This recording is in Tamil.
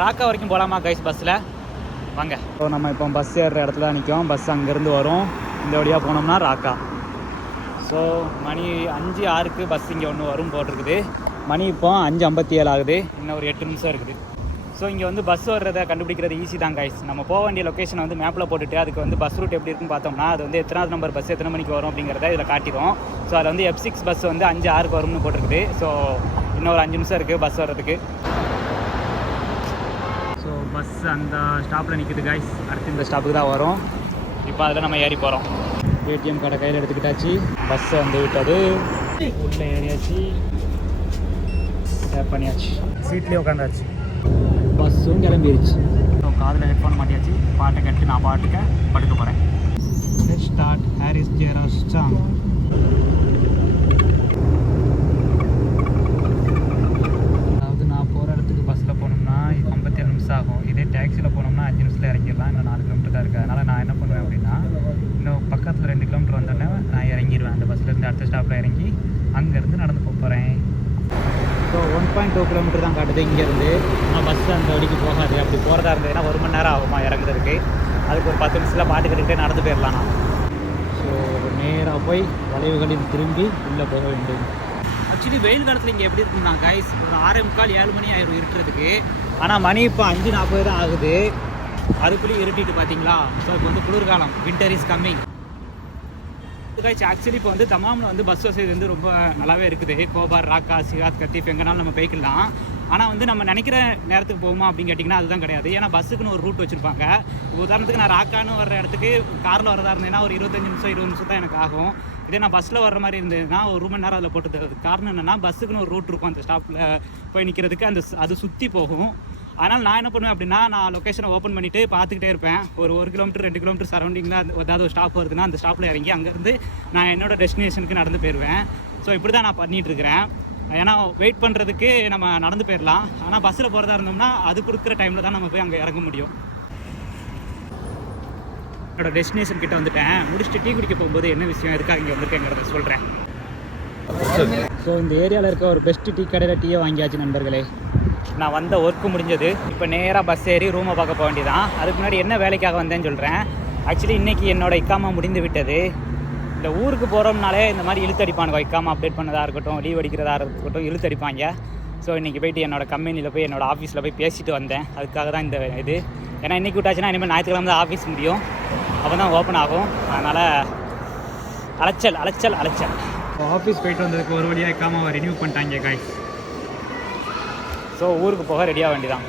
ராக்கா வரைக்கும் போகலாமா கைஸ் பஸ்ஸில்? வாங்க. ஸோ நம்ம இப்போ பஸ் ஏறுற இடத்துல நிற்கும். பஸ் அங்கேருந்து வரும். இந்த வழியாக போனோம்னா ராக்கா. ஸோ மணி 5:06க்கு பஸ் இங்கே ஒன்று வரும் போட்டிருக்குது. மணி இப்போ 5:57 ஆகுது. இன்னும் ஒரு 8 நிமிஷம் இருக்குது. ஸோ இங்கே வந்து பஸ் வர்றதை கண்டுபிடிக்கிறது ஈஸி தான் கைஸ். நம்ம போக வேண்டிய லொக்கேஷனை வந்து மேப்பில் போட்டுட்டு அதுக்கு வந்து பஸ் ரூட் எப்படி இருக்குன்னு பார்த்தோம்னா அது வந்து எத்தனாவது நம்பர் பஸ் எத்தனை மணிக்கு வரும் அப்படிங்கிறத இதில் காட்டிடும். ஸோ அதில் வந்து F6 பஸ் வந்து 5:06க்கு வரும்னு போட்டிருக்குது. ஸோ இன்னும் ஒரு 5 நிமிஷம் இருக்குது பஸ் வர்றதுக்கு. ஸோ பஸ் அந்த ஸ்டாப்பில் நிற்குது கைஸ். அடுத்து இந்த ஸ்டாப்புக்கு தான் வரும். இப்போ அதில் நம்ம ஏறி போகிறோம். ஏடிஎம் கார்டை கையில் எடுத்துக்கிட்டாச்சு. பஸ்ஸை வந்து விட்டது. உள்ளே ஏறியாச்சு. டேப் பண்ணியாச்சு. சீட்லேயே உட்காந்தாச்சு. பஸ்ஸும் கிளம்பிடுச்சு. ஸோ காதில் ஹெட்ஃபோன் மாட்டியாச்சு. பாட்டை கட்டு நான் பாட்டுக்க படுக்க போகிறேன். Let's start Harris Jayaraj song. அதாவது நான் போகிற இடத்துக்கு பஸ்ஸில் போனோம்னா 57 நிமிஷம் ஆகும். இதே டேக்ஸியில் போனோம்னா 5 நிமிஷத்தில் இறங்கிடலாம். இன்னும் 4 கிலோமீட்டர் தான் இருக்குது. அதனால் நான் என்ன பண்ணுவேன் அப்படின்னா இன்னும் பக்கத்தில் 2 கிலோமீட்டர் வந்தோடனே நான் இறங்கிடுவேன். அந்த பஸ்ஸிலேருந்து அடுத்த ஸ்டாப்பில் இறங்கி அங்கேருந்து நடந்து போகிறேன். ஸோ 1.2 கிலோமீட்டர் தான் காட்டுது இங்கேருந்து. ஆனால் பஸ்ஸு அந்த வழிக்கு போகாது. அப்படி போகிறதா இருந்ததுன்னா 1 மணி நேரம் ஆகுமா இறங்குறதுக்கு. அதுக்கு ஒரு 10 நிமிஷத்தில் பாட்டு கட்டிகிட்டே நடந்து போயிடலாம் நான். ஸோ நேராக போய் வளைவுகளில் திரும்பி உள்ளே போக வேண்டும். ஆக்சுவலி வெயில் காலத்தில் இங்கே எப்படி இருக்குன்னா கைஸ் ஒரு 6:45 7 மணி ஆயிரும் இருட்டுறதுக்கு. ஆனால் மணி இப்போ 5:40 தான் ஆகுது. அதுக்குள்ளேயும் இருட்டிட்டு பார்த்தீங்களா. ஸோ இப்போ வந்து குளிர்காலம், winter is coming guys. Actually இப்போ வந்து தமாமில் வந்து பஸ் வசதி வந்து ரொம்ப நல்லாவே இருக்குது. கோபார், ராக்கா, சிகாத், கத்தீஃப் எங்கேனாலும் நம்ம போய்க்கலாம். ஆனால் வந்து நம்ம நினைக்கிற நேரத்துக்கு போகுமா அப்படின்னு கேட்டிங்கன்னா அதுதான் கிடையாது. ஏன்னா பஸ்ஸுக்குன்னு ஒரு ரூட் வச்சுருப்பாங்க. உதாரணத்துக்கு நான் ராக்கான்னு வர்ற இடத்துக்கு காரில் வரதா இருந்தேன்னா ஒரு 25 நிமிஷம் 20 நிமிஷம் தான் எனக்கு ஆகும். இதே நான் பஸ்ஸில் வர்ற மாதிரி இருந்ததுன்னா ஒரு 1 மணி நேரம் அதில் போட்டு தருது. காரணம் என்னென்னா பஸ்ஸுக்குன்னு ஒரு ரூட் இருக்கும். அந்த ஸ்டாப்பில் போய் நிற்கிறதுக்கு அது சுற்றி போகும். அதனால் நான் என்ன பண்ணுவேன் அப்படின்னா நான் லொக்கேஷனை ஓப்பன் பண்ணிவிட்டு பார்த்துக்கிட்டே இருப்பேன். ஒரு 1 கிலோமீட்டர் 2 கிலோமீட்டர் சரௌண்டிங்கில் ஏதாவது ஒரு ஸ்டாப் வருதுன்னா அந்த ஸ்டாப்பில் இறங்கி அங்கேருந்து நான் என்னோடய டெஸ்டினேஷனுக்கு நடந்து போயிடுவேன். ஸோ இப்படி தான் நான் பண்ணிகிட்ருக்கிறேன். ஏன்னா வெயிட் பண்ணுறதுக்கு நம்ம நடந்து போயிடலாம். ஆனால் பஸ்ஸில் போகிறதா இருந்தோம்னா அது கொடுக்குற டைமில் தான் நம்ம போய் அங்கே இறங்க முடியும். என்னோடய டெஸ்டினேஷன் கிட்ட வந்துட்டேன். முடிச்சுட்டு டீ குடிக்க போகும்போது என்ன விஷயம் எதுக்காக இங்கே வந்திருக்கேங்கிறத சொல்கிறேன். ஸோ இந்த ஏரியாவில் இருக்க ஒரு பெஸ்ட்டு டீ கடையில் டீயை வாங்கியாச்சு நண்பர்களே. நான் வந்த ஒர்க்கு முடிஞ்சது. இப்போ நேராக பஸ் ஏறி ரூமை பார்க்க போக வேண்டியதான். அதுக்கு முன்னாடி என்ன வேலைக்காக வந்தேன்னு சொல்கிறேன். ஆக்சுவலி இன்றைக்கி என்னோடய இக்காமா முடிந்து விட்டது. இந்த ஊருக்கு போகிறோம்னாலே இந்த மாதிரி இழுத்தடிப்பானுங்க. இக்காமா அப்டேட் பண்ணதாக இருக்கட்டும், லீவ் அடிக்கிறதா இருக்கட்டும், இழுத்தடிப்பாங்க. ஸோ இன்றைக்கி போய்ட்டு என்னோடய கம்பெனியில் போய் என்னோடய ஆஃபீஸில் போய் பேசிட்டு வந்தேன். அதுக்காக தான் இந்த இது. ஏன்னா இன்றைக்கி விட்டாச்சுன்னா இனிமேல் ஞாயிற்றுக்கிழமை தான் ஆஃபீஸ் முடியும். அப்போ தான் ஓப்பன் ஆகும். அதனால் அலைச்சல். ஆஃபீஸ் போயிட்டு வந்ததுக்கு ஒரு வழியாக இக்காமாவை ரினியூ பண்ணிட்டாங்க காய்ஸ். ஸோ ஊருக்கு போக ரெடியாக வேண்டியதான்.